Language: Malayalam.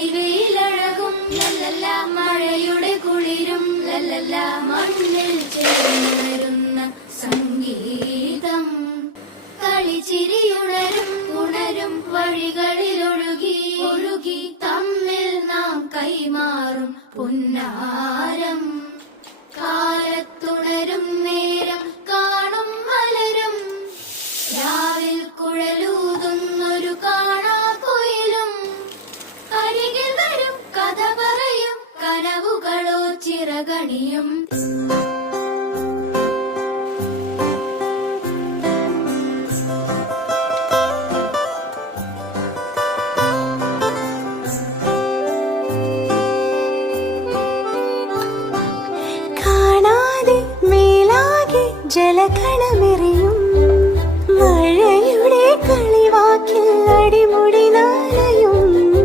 പനിവെയിലഴകും ലല്ലല്ല, മഴയുടെ കുളിരും ലല്ലല്ല, മണ്ണിൽ ചേർന്നുണരുന്ന സംഗീതം. കളിച്ചിരിയുണരും ഉണരും വഴികളിലൊഴുകി ഒഴുകി തമ്മിൽ നാം കൈമാറും പുന്നാരം. കാലത്തുണരും നേരം കാണും മലരും, രാവിൽ കുഴലൂതുന്നൊരു കാണാക്കുയിലും. അരികിൽ വരും കഥ പറയും കനവുകളോ ചിറകണിയും. ജലകണമെറിയും